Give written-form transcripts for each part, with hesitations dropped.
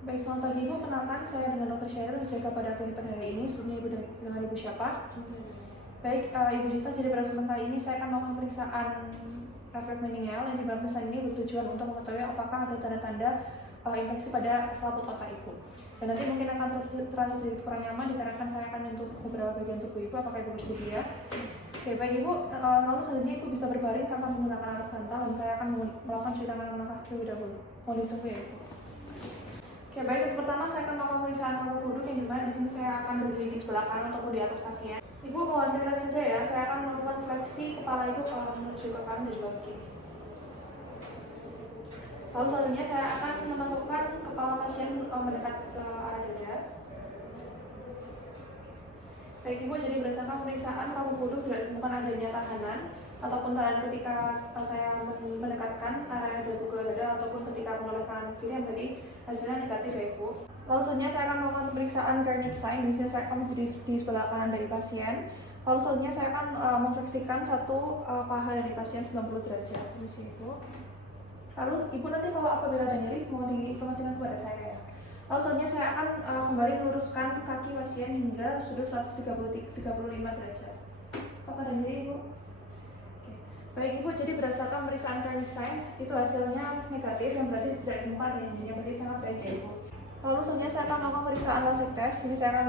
Baik, selamat pagi Ibu. Kenalkan, saya dengan Dr. Syairul menjaga pada klinik pada hari ini. Sebelumnya Ibu dengan Ibu siapa? Baik, Ibu Cinta, jadi pada kesempatan kali ini saya akan melakukan pemeriksaan refleks meningeal yang di dalam pemeriksaan ini bertujuan untuk mengetahui apakah ada tanda-tanda infeksi pada selaput otak Ibu. Dan nanti mungkin akan terasa sedikit kurang nyaman dikarenakan saya akan menyentuh beberapa bagian tubuh Ibu. Apakah Ibu bersedia? Oke, baik Ibu. Lalu selanjutnya Ibu bisa berbaring tanpa menggunakan alas bantal dan saya akan melakukan cuci tangan langkah terlebih dahulu. Mohon ditunggu ya Ibu. Oke, baik, untuk pertama saya akan melakukan pemeriksaan paru duduk yang dimana di sini saya akan berdiri di sebelah kanan ataupun di atas pasien. Ibu mohon dengar saja ya, saya akan melakukan fleksi kepala Ibu menuju ke kanan dan juga ke kiri. Lalu selanjutnya saya akan menentukan kepala pasien mendekat ke arah dada. Baik Ibu, jadi berdasarkan pemeriksaan paru duduk tidak ditemukan adanya tahanan ataupun tekanan ketika saya mendekatkan area dada ke dada ataupun ketika mengolehkan kiri yang tadi hasilnya negatif ya Ibu. Lalu selanjutnya saya akan melakukan pemeriksaan cardiac sign. Di sini saya akan berdiri di sebelah kanan dari pasien. Lalu selanjutnya saya akan memfleksikan satu paha dari pasien 90 derajat. Terus Ibu. Lalu Ibu nanti kalau apabila ada nyeri mau diinformasikan kepada saya ya. Lalu selanjutnya saya akan kembali meluruskan kaki pasien hingga sudut 135 derajat. Apakah ada nyeri Ibu? Baik Ibu, jadi berdasarkan pemeriksaan cardiac sign itu hasilnya negatif yang berarti tidak ditemukan adanya nyeri, berarti sangat baik ya Ibu. Lalu selanjutnya saya akan melakukan pemeriksaan lasik test. Ini saya akan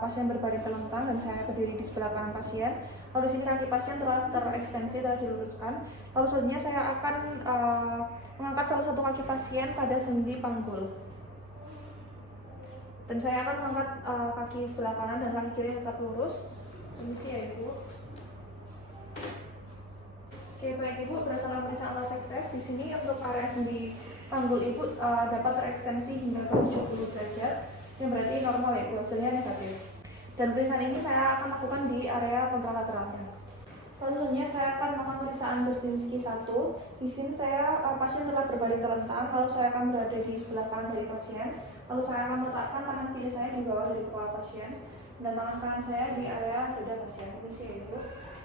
pasien berbaring telentang dan saya berdiri di sebelah kanan pasien. Lalu di sini kaki pasien telah terekstensi, telah diluruskan. Lalu selanjutnya saya akan mengangkat salah satu kaki pasien pada sendi panggul. Dan saya akan mengangkat kaki sebelah kanan dan kaki kiri tetap lurus. Permisi ya Ibu. Oke, baik Ibu, berdasarkan pemeriksaan lasik test di sini untuk area sendi panggul Ibu dapat terekstensi hingga ke 70 derajat, yang berarti normal ya Ibu, hasilnya negatif. Dan pemeriksaan ini saya akan lakukan di area kontralateralnya. Lalu selanjutnya saya akan melakukan pemeriksaan Brzezinski 1. Di sini saya pasien telah berbaring telentang, lalu saya akan berada di sebelah kanan dari pasien. Lalu saya akan meletakkan tangan kiri saya di bawah dari kepala pasien dan tangan kanan saya di area dada pasien. Permisi ya Ibu.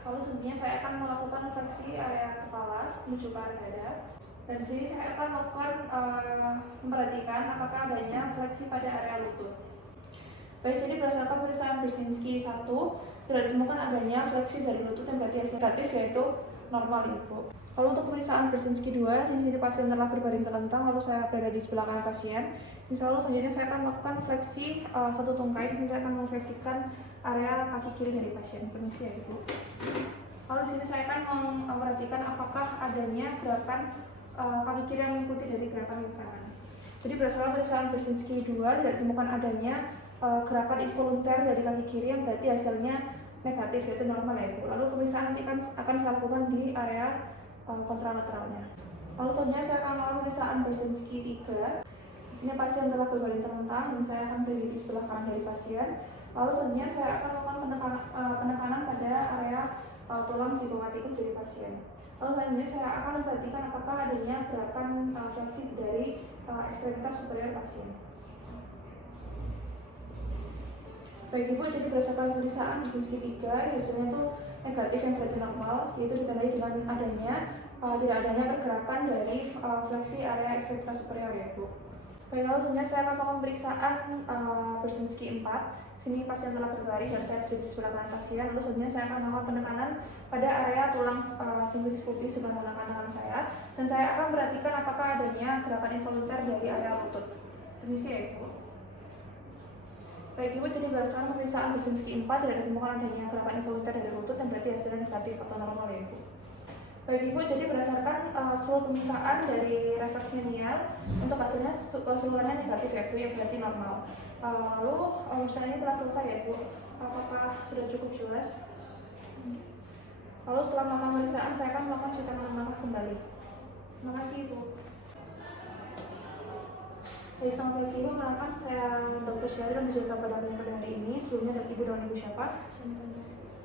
Lalu selanjutnya saya akan melakukan fleksi area kepala menuju ke arah dada. Dan di sini saya akan melakukan memperhatikan apakah adanya fleksi pada area lutut. Baik, jadi berdasarkan pemeriksaan Brzezinski 1 tidak ditemukan adanya fleksi dari lutut yang berarti hasil negatif yaitu normal Ibu. Lalu untuk pemeriksaan Brzezinski 2, di sini pasien telah berbaring telentang, lalu saya berada di sebelah kanan pasien. Lalu selanjutnya saya akan melakukan fleksi satu tungkai. Di sini saya akan memfleksikan area kaki kiri dari pasien. Permisi ya Ibu. Lalu di sini saya akan memperhatikan apakah adanya gerakan kaki kiri yang mengikuti dari gerakan kaki kanan. Jadi berdasarkan pemeriksaan Brzezinski 2 tidak ditemukan adanya gerakan involunter dari kaki kiri yang berarti hasilnya negatif yaitu normal ya Ibu. Lalu pemeriksaan nanti akan saya lakukan di area kontralateralnya. Lalu selanjutnya saya akan melakukan pemeriksaan Brzezinski 3. Di sini pasien telah berbaring telentang dan saya akan berdiri di sebelah kanan dari pasien. Lalu selanjutnya saya akan melakukan penekanan pada area tulang zigomatikus dari pasien. Lalu selanjutnya saya akan memperhatikan apakah adanya gerakan fleksi dari ekstremitas superior pasien. Baik Ibu, jadi berdasarkan pemeriksaan Brzezinski 3 hasilnya itu negatif yang berarti normal, yaitu ditandai dengan adanya tidak adanya pergerakan dari fleksi area ekstremitas superior ya Bu. Baik, lalu selanjutnya saya akan melakukan pemeriksaan Brzezinski 4. Sini pasien telah berbaring dan saya berdiri di sebelah kanan pasien. Lalu selanjutnya saya akan melakukan penekanan pada area tulang sinusis pubis dengan menggunakan tangan saya. Dan saya akan perhatikan apakah adanya gerakan involunter dari area lutut. Permisi ya Ibu. Baik Ibu, jadi berdasarkan pemeriksaan Brzezinski 4 tidak ditemukan adanya gerakan involunter dari lutut yang berarti hasilnya negatif atau normal ya Ibu. Baik Ibu, jadi berdasarkan seluruh pemeriksaan dari refleks menial untuk hasilnya keseluruhannya negatif ya Bu, yang berarti normal. Lalu pemeriksaan ini telah selesai ya Bu. Apakah sudah cukup jelas? Lalu setelah melakukan pemeriksaan saya akan melakukan cuci tangan langkah kembali. Terima kasih Ibu. Baik, selamat pagi Ibu, kenalkan saya Dr. Syairul menjaga pada hari ini. Sebelumnya dari Ibu dengan Ibu siapa?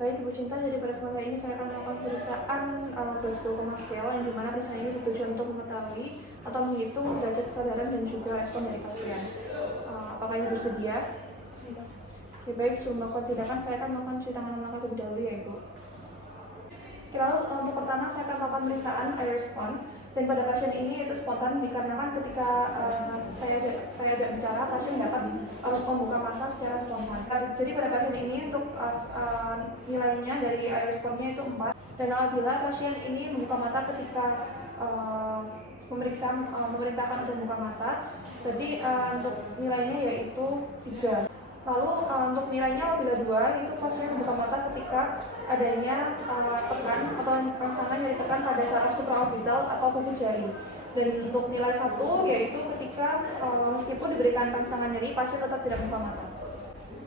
Baik Ibu Cinta, jadi pada kesempatan ini saya akan melakukan pemeriksaan Glasgow Coma Scale yang dimana pemeriksaan ini bertujuan untuk mengetahui atau menghitung derajat kesadaran dan juga respon dari pasien. Apakah Ibu bersedia? Oke, baik, sebelum melakukan tindakan saya akan melakukan cuci tangan langkah terlebih dahulu ya Ibu. Lalu untuk pertama saya akan melakukan pemeriksaan eye respond. Dan pada pasien ini itu spontan dikarenakan ketika saya ajak bicara, pasien dapat membuka mata secara spontan. Jadi pada pasien ini untuk nilainya dari responnya itu 4. Dan apabila pasien ini membuka mata ketika pemeriksaan memerintahkan untuk membuka mata, berarti untuk nilainya yaitu 3. Lalu untuk nilainya apabila 2, itu pasien membuka mata ketika adanya tekan atau rangsangan dari tekan pada saraf supraorbital atau kuku jari. Dan untuk nilai 1 yaitu ketika meskipun diberikan rangsangan nyeri, pasien tetap tidak membuka mata.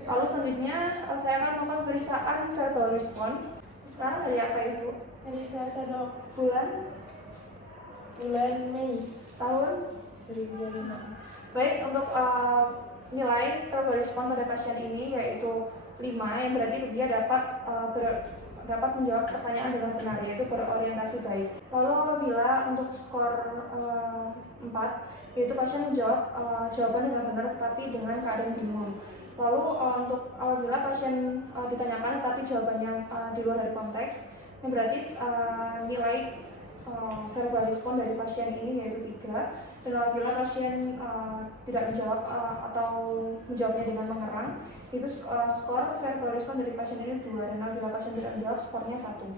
Lalu selanjutnya saya akan melakukan pemeriksaan verbal response. Sekarang dari apa Ibu? Dari saya bulan Mei tahun 2025. Baik, untuk nilai verbal response pada pasien ini yaitu 5, yang berarti dia dapat menjawab pertanyaan dengan benar, yaitu berorientasi baik. Lalu apabila untuk skor 4, yaitu pasien menjawab jawaban dengan benar tetapi dengan keadaan bingung. Lalu untuk apabila pasien ditanyakan tetapi jawabannya di luar dari konteks, yang berarti nilai verbal response dari pasien ini yaitu 3. Dan apabila pasien tidak menjawab atau menjawabnya dengan mengerang, itu skor verbal response dari pasien ini 2. Dan apabila pasien tidak menjawab, skornya 1.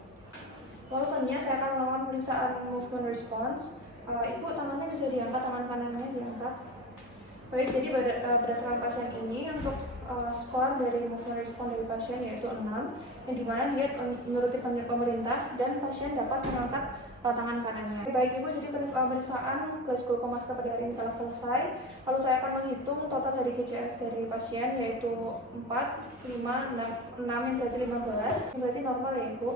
Lalu selanjutnya saya akan melakukan pemeriksaan movement response. Ibu tangannya bisa diangkat, tangan kanannya diangkat. Baik, jadi berdasarkan pasien ini untuk skor dari movement response dari pasien yaitu 6, yang dimana dia menuruti pemerintah dan pasien dapat mengangkat tangan kanannya. Baik Ibu, jadi pemeriksaan Glasgow Coma pada hari ini telah selesai. Lalu saya akan menghitung total dari GCS dari pasien yaitu 4, 5, 6 yang berarti 15, yang berarti normal ya Ibu.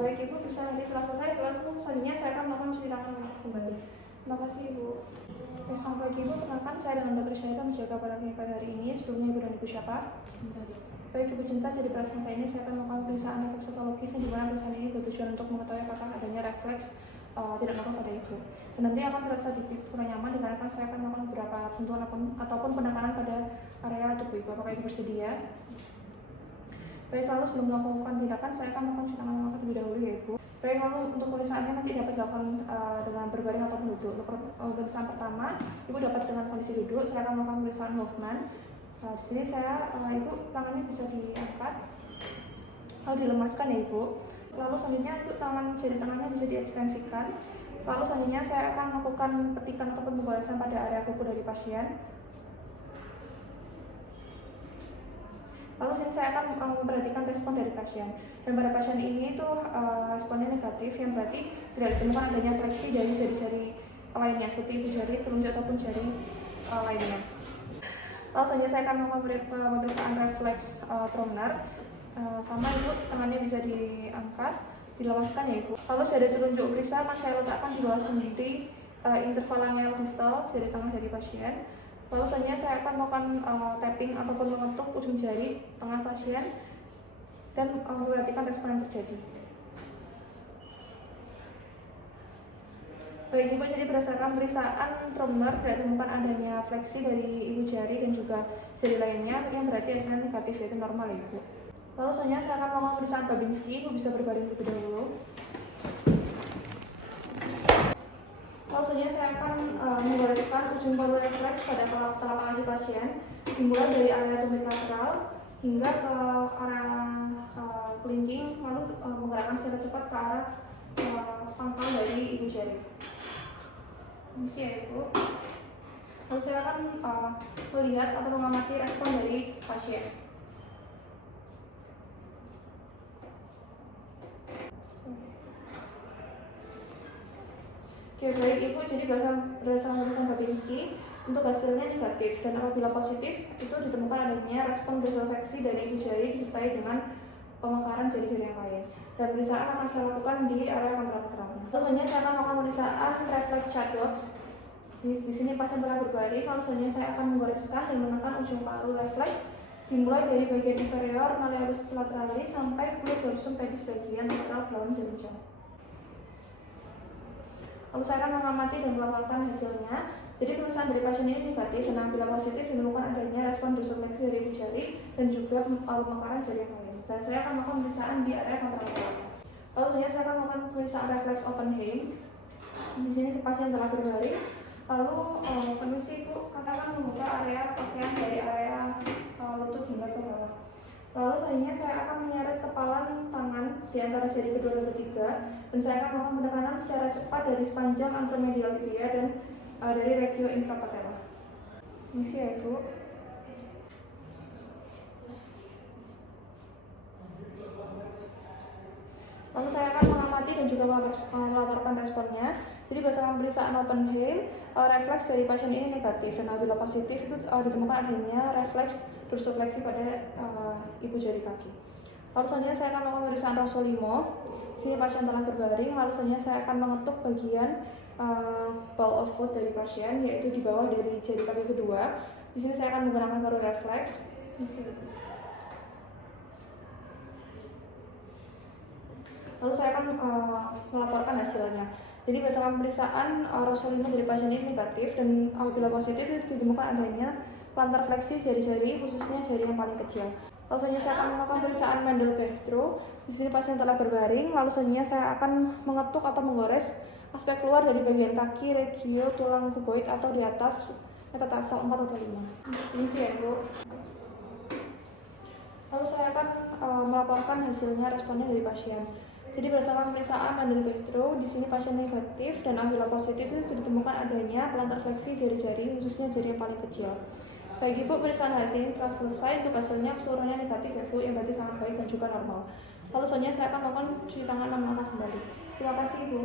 Baik Ibu, pemeriksaan ini telah selesai. Lalu selanjutnya saya akan melakukan cuci tangan kembali. Terima kasih Ibu. Selamat pagi Ibu, perkenalkan saya dengan Dr. Syahida menjaga pada hari ini. Sebelumnya Ibu dan Ibu siapa? Baik Ibu Cinta, jadi pada kesempatan ini saya akan melakukan pemeriksaan refleks patologis yang dimana pemeriksaan ini bertujuan untuk mengetahui apakah adanya refleks tidak normal pada Ibu. Dan nanti akan terasa kurang nyaman dikarenakan saya akan melakukan beberapa sentuhan ataupun penekanan pada area tubuh Ibu. Apakah Ibu bersedia? Baik, lalu sebelum melakukan tindakan saya akan melakukan cuci tangan terlebih dahulu ya Ibu. Baik, lalu untuk pemeriksaannya nanti dapat dilakukan dengan berbaring ataupun duduk. Untuk pemeriksaan pertama, Ibu dapat dengan kondisi duduk. Saya akan melakukan pemeriksaan Hoffman. Di sini Ibu tangannya bisa diangkat, lalu dilemaskan ya Ibu. Lalu selanjutnya Ibu jari tangannya bisa diekstensikan. Lalu selanjutnya saya akan melakukan petikan ataupun pembahasan pada area kuku dari pasien. Lalu sini saya akan memperhatikan respon dari pasien. Dan pada pasien ini itu responnya negatif, yang berarti tidak ditemukan adanya fleksi dari jari-jari lainnya seperti ibu jari, telunjuk ataupun jari lainnya. Lalu selanjutnya saya akan melakukan pemeriksaan refleks tromnar. Sama Ibu, tangannya bisa diangkat, dilemaskan ya Ibu. Lalu jari telunjuk periksa akan saya letakkan di bawah sendi interfalangeal distal jari tengah dari pasien. Lalu selanjutnya saya akan melakukan tapping ataupun mengetuk ujung jari tengah pasien dan memperhatikan respon yang terjadi. Baik Ibu, jadi berdasarkan pemeriksaan tromnar tidak ditemukan adanya fleksi dari ibu jari dan juga jari lainnya, yang berarti hasilnya negatif, yaitu normal ya Ibu. Lalu selanjutnya saya akan melakukan pemeriksaan Babinski. Ibu bisa berbaring terlebih dahulu. Lalu selanjutnya saya akan menggoreskan ujung paru refleks pada telapak kaki pasien, dimulai dari area tumit lateral hingga ke arah kelingking, lalu menggerakkan secara cepat ke arah pangkal dari ibu jari. Misi ya Ibu. Lalu saya akan melihat atau mengamati respon dari pasien. Oke, baik Ibu, jadi berdasarkan pemeriksaan Babinski untuk hasilnya negatif, dan apabila positif itu ditemukan adanya respon refleksi dari ibu jari disertai dengan pemekaran jari-jari yang lain. Dan pemeriksaan akan saya lakukan di area kontralateral. Lalu selanjutnya saya akan melakukan pemeriksaan refleks Chardox. Di sini pasien telah berbaring, lalu selanjutnya saya akan menggoreskan dan menekan ujung paru refleks dimulai dari bagian inferior malleolus lateralis sampai kulit dorsum pedis bagian lateral belakang jarum jam. Lalu saya akan mengamati dan melaporkan hasilnya. Jadi pemeriksaan dari pasien ini negatif, dan apabila positif ditemukan adanya respon dorsifleksi dari ibu jari dan juga pemekaran jari yang lain. Dan saya akan melakukan pemeriksaan di area kontralateral. Lalu selanjutnya saya akan melakukan pemeriksaan refleks Oppenheim. Di sini pasien telah berbaring. Lalu permisi Ibu, kami akan membuka area pakaian dari area lutut hingga ke bawah. Lalu selanjutnya saya akan menyeret kepalan tangan di antara jari kedua dan ketiga, dan saya akan melakukan penekanan secara cepat dari sepanjang anteromedial tibia dan dari regio infrapatella. Permisi ya Ibu. Lalu saya akan mengamati dan juga melaporkan responnya. Jadi berdasarkan pemeriksaan Oppenheim, refleks dari pasien ini negatif, dan apabila positif itu ditemukan adanya refleks dorsifleksi pada ibu jari kaki. Lalu selanjutnya saya akan melakukan pemeriksaan Rosolimo. Sini pasien telah berbaring. Lalu selanjutnya saya akan mengetuk bagian ball of foot dari pasien, yaitu di bawah dari jari kaki kedua. Di sini saya akan menggunakan baru refleks. Lalu saya akan melaporkan hasilnya. Jadi berdasarkan pemeriksaan Rosolino dari pasien ini negatif, dan apabila positif itu ditemukan adanya plantar fleksi jari-jari, khususnya jari yang paling kecil. Lalu selanjutnya saya akan melakukan pemeriksaan Mendel-Petro. Di sini pasien telah berbaring. Lalu selanjutnya saya akan mengetuk atau menggores aspek keluar dari bagian kaki, regio, tulang kuboid atau di atas metatarsal 4 atau 5. Ini sih ya Bu. Lalu saya akan melaporkan hasilnya responnya dari pasien. Jadi berdasarkan pemeriksaan Mendel-Petro, di sini pasien negatif, dan apabila positif itu ditemukan adanya plantar fleksi jari-jari, khususnya jari yang paling kecil. Baik Ibu, pemeriksaan hari ini telah selesai. Untuk hasilnya keseluruhannya negatif ya Bu, yang berarti sangat baik dan juga normal. Lalu selanjutnya saya akan melakukan cuci tangan 6 langkah kembali. Terima kasih Ibu.